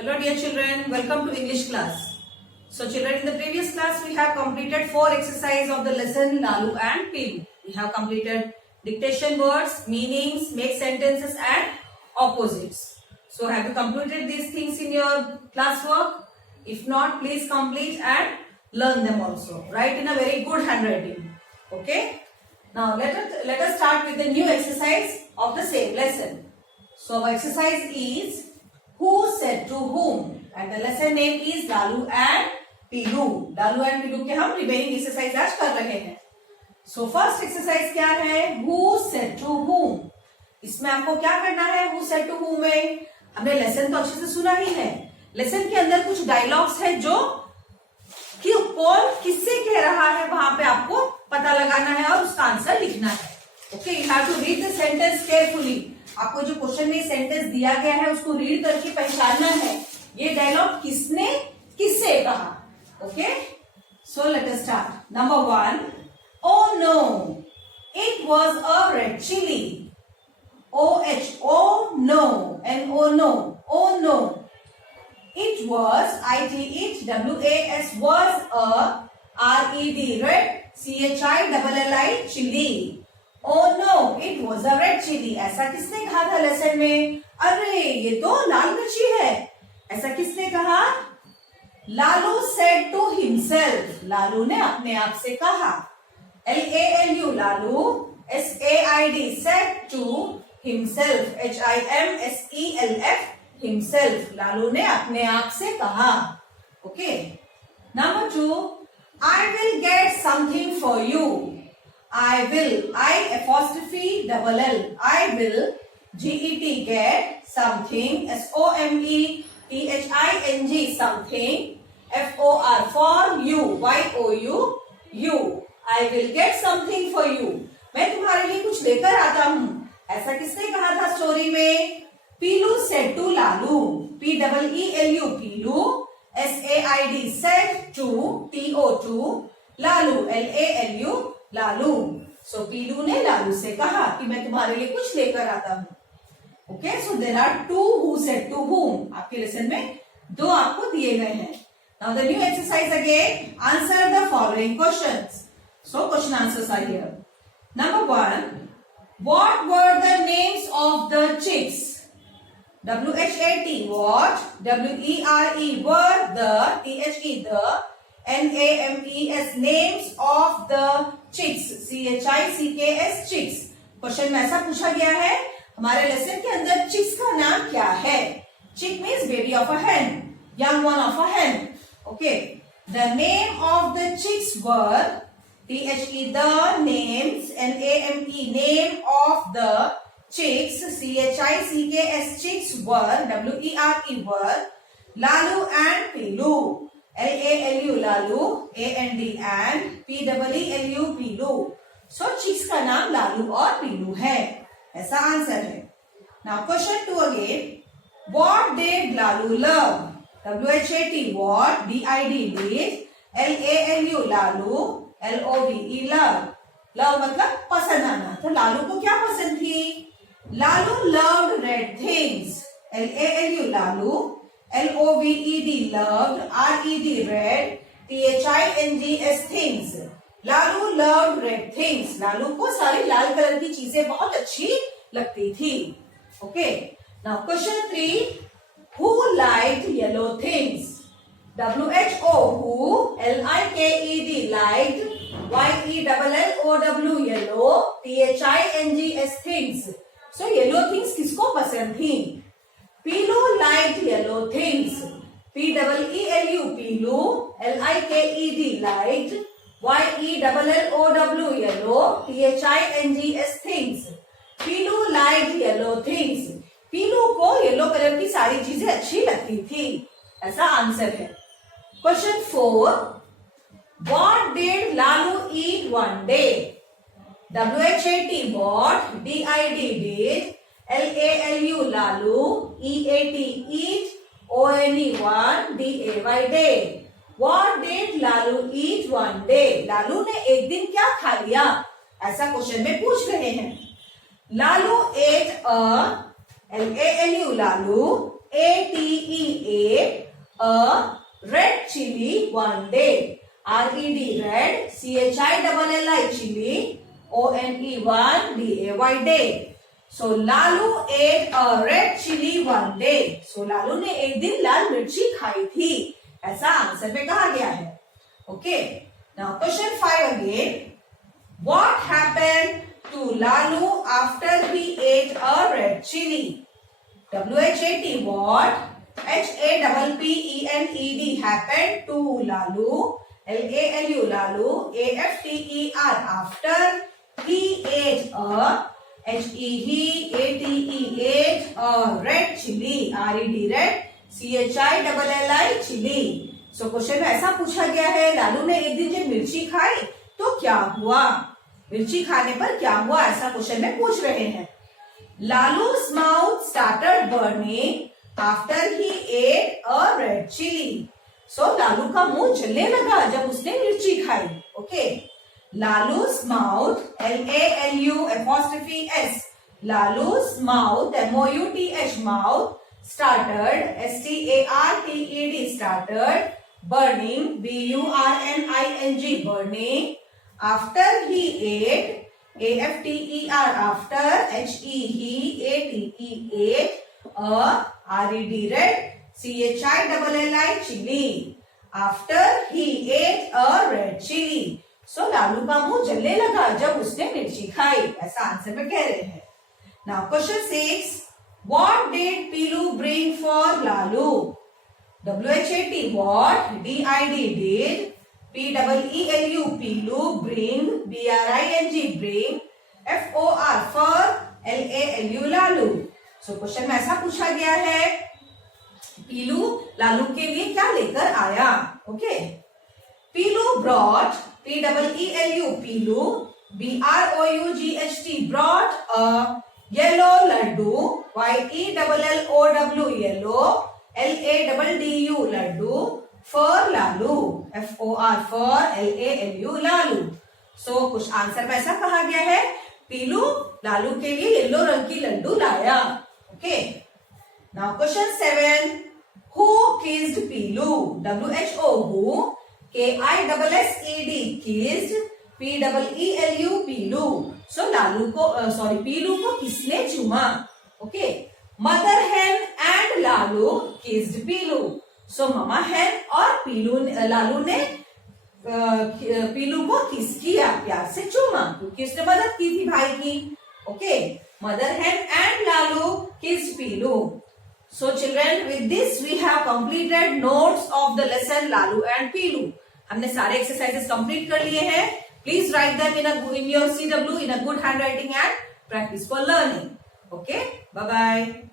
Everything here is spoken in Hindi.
Hello dear children, welcome to English class. So children, in the previous class we have completed 4 exercises of the lesson Lalu and Pilu. We have completed dictation words, meanings, make sentences and opposites. So have you completed these things in your classwork? If not, please complete and learn them also. Write in a very good handwriting. Okay? Now let us start with the new exercise of the same lesson. So our exercise is Who said to whom? And the lesson name is Lalu and Pilu. Lalu and Pilu के हम remaining exercise आज कर रहे हैं. So first exercise क्या है? Who said to whom? इसमें आपको क्या करना है? Who said to whom में हमने लेसन तो अच्छे से सुना ही है. लेसन के अंदर कुछ डायलॉग्स है जो कि कौन किससे कह रहा है वहां पे आपको पता लगाना है और उसका आंसर लिखना है. Okay, you have to read the sentence carefully. आपको जो क्वेश्चन में सेंटेंस दिया गया है उसको रीड करके पहचानना है ये डायलॉग किसने किससे कहा. Okay, so let us start. Number 1, oh no it was a red chilli. OH, oh no, NO, no, oh no. It was, it, WAS, was a, RED, red, CHILLI, chili. Oh no, it was a red chili. ऐसा किसने कहा था लेसन में? अरे ये तो लाल मिर्ची है. ऐसा किसने कहा? Lalu said to himself. Lalu ने अपने आप से कहा. LALU, Lalu. SAID, said to himself. HIMSELF, himself. Lalu ने अपने आप से कहा. Okay. Number 2, I will get something for you. I will, I apostrophe double L. I will, GET, get something. SOMETHING, something. FOR, for you. YOU, you. I will get something for you. मैं तुम्हारे लिए कुछ लेकर आता हूँ. ऐसा किसने कहा था स्टोरी में? पीलू said to Lalu. PEELU, Piloo. SAID, said to, TO, Lalu. LALU, Lalu. सो पीलू ने लालू से कहा कि मैं तुम्हारे लिए कुछ लेकर आता हूँ. Okay, so there are 2 who said to whom. आपके लेसन में 2 आपको दिए गए हैं. Now the new exercise again. Answer the following questions. So question answers are here. Number 1, what were the names of the chicks? WHAT, what? WERE, were, the. THE, the. NAMES, names of the chicks. CHICKS, chicks. Question में ऐसा पूछा गया है हमारे लेसन के अंदर चिक्स का नाम क्या है? चिक means baby of a hen, young one of a hen. Okay, the name of the chicks were THE, the names. NAME, name of the chicks. CHICKS, chicks were. WERE, were Lalu and Pilu. LALU, Lalu. AND, and PEELU, Peelu. So chicks का नाम लालू और पीलू है. ऐसा आंसर है. Now question 2 again. What did Lalu love? WHAT, what. DID, did. LALU, Lalu. LOVE, love. Love मतलब पसंद आना. तो लालू को क्या पसंद थी? Lalu loved red things. LALU, Lalu. LOVED, loved. RED, read. THINGS, things. Lalu loved red things. Lalu को सारी लाल कलर की चीजें बहुत अच्छी लगती थी. Okay, now question 3. Who liked yellow things? WHO, who. LIKED, liked. YELLOW, yellow. THINGS, things. So yellow things किसको पसंद थी? पीलू liked yellow things. PEELU, पीलू. LIKED, liked. YELLOW, yellow. THINGS, things. पीलू liked yellow things. पीलू को येलो कलर की सारी चीजें अच्छी लगती थी. ऐसा आंसर है. Question 4. What did Lalu eat one day? WHAT, what. DID, did. LALU, Lalu. EAT, eat. ONE, one. DAY, day. What did Lalu eat one day? Lalu ने एक दिन क्या खा लिया? ऐसा क्वेश्चन में पूछ रहे हैं. Lalu ate a LALU, Lalu. ate a red chili one day. R-E-D, red, C-H-I-L-L-I, chili, O-N-E, one, D-A-Y, day. So Lalu ate a red chili one day. So Lalu ने एक दिन लाल मिर्ची खाई थी, ऐसा आंसर में कहा गया है. Okay. Now question 5 again. What happened to Lalu after he ate a red chili? W-H-A-T, what? H-A-P-P-E-N-E-D, happened to Lalu. L-A-L-U, Lalu. A-F-T-E-R, after he ate a, H-E-A-T-E, ate a red chili. R-E-D, red. C-H-I-L-L-I, chili. So question में ऐसा पूछा गया है, लालू ने एक दिन जब मिर्ची खाई तो क्या हुआ, मिर्ची खाने पर क्या हुआ, ऐसा क्वेश्चन में पूछ रहे हैं. Lalu's mouth started burning after he ate a red chili. So Lalu का मुंह जलने लगा जब उसने मिर्ची खाई. Okay. Lalu's mouth, L-A-L-U apostrophe S. Lalu's mouth, M-O-U-T-H, mouth, started, S-T-A-R-T-E-D, started, burning, B-U-R-N-I-N-G, burning, after he ate, A-F-T-E-R, after, H-E-A-T-E, ate, a, R-E-D, red, C-H-I-L-L-I, chili, after he ate a red chili. So Lalu का मुंह जलने लगा जब उसने मिर्ची खाई, ऐसा आंसर में कह रहे हैं. Now question 6. What did Pilu bring for Lalu? W-H-A-T, what? D-I-D, did. P-E-E-L-U, Pilu, bring. B-R-I-N-G, bring. F-O-R, for. L-A-L-U, Lalu. So question में ऐसा पूछा गया है, पीलू लालू के लिए क्या लेकर आया. Okay. Piloo brought, P-E-E-L-U, Pilu, B-R-O-U-G-H-T, brought a yellow laddu, Y-E-L-L-O-W, yellow, L-A-D-D-U, laddu, for Lalu, F-O-R, for, L-A-L-U, Lalu. So कुछ आंसर में ऐसा कहा गया है, पीलू लालू के लिए येलो रंग की लड्डू लाया. Okay. Now question 7. Who kissed Pilu? W-H-O, who, K-I-S-S-E-D, kissed, P-E-E-L-U, Pilu. So Lalu को पीलू को किसने चूमा. Okay. Mother hen and Lalu kissed Pilu. So mama hen और लालू ने पीलू को किस किया, प्यार से चूमा, क्योंकि उसने मदद की थी भाई की. Okay. Mother hen and Lalu kissed Pilu. So children, with this we have completed notes of the lesson Lalu and Pilu. हमने सारे exercises complete कर लिए हैं. Please write them in your CW in a good handwriting and practice for learning. Okay. Bye bye.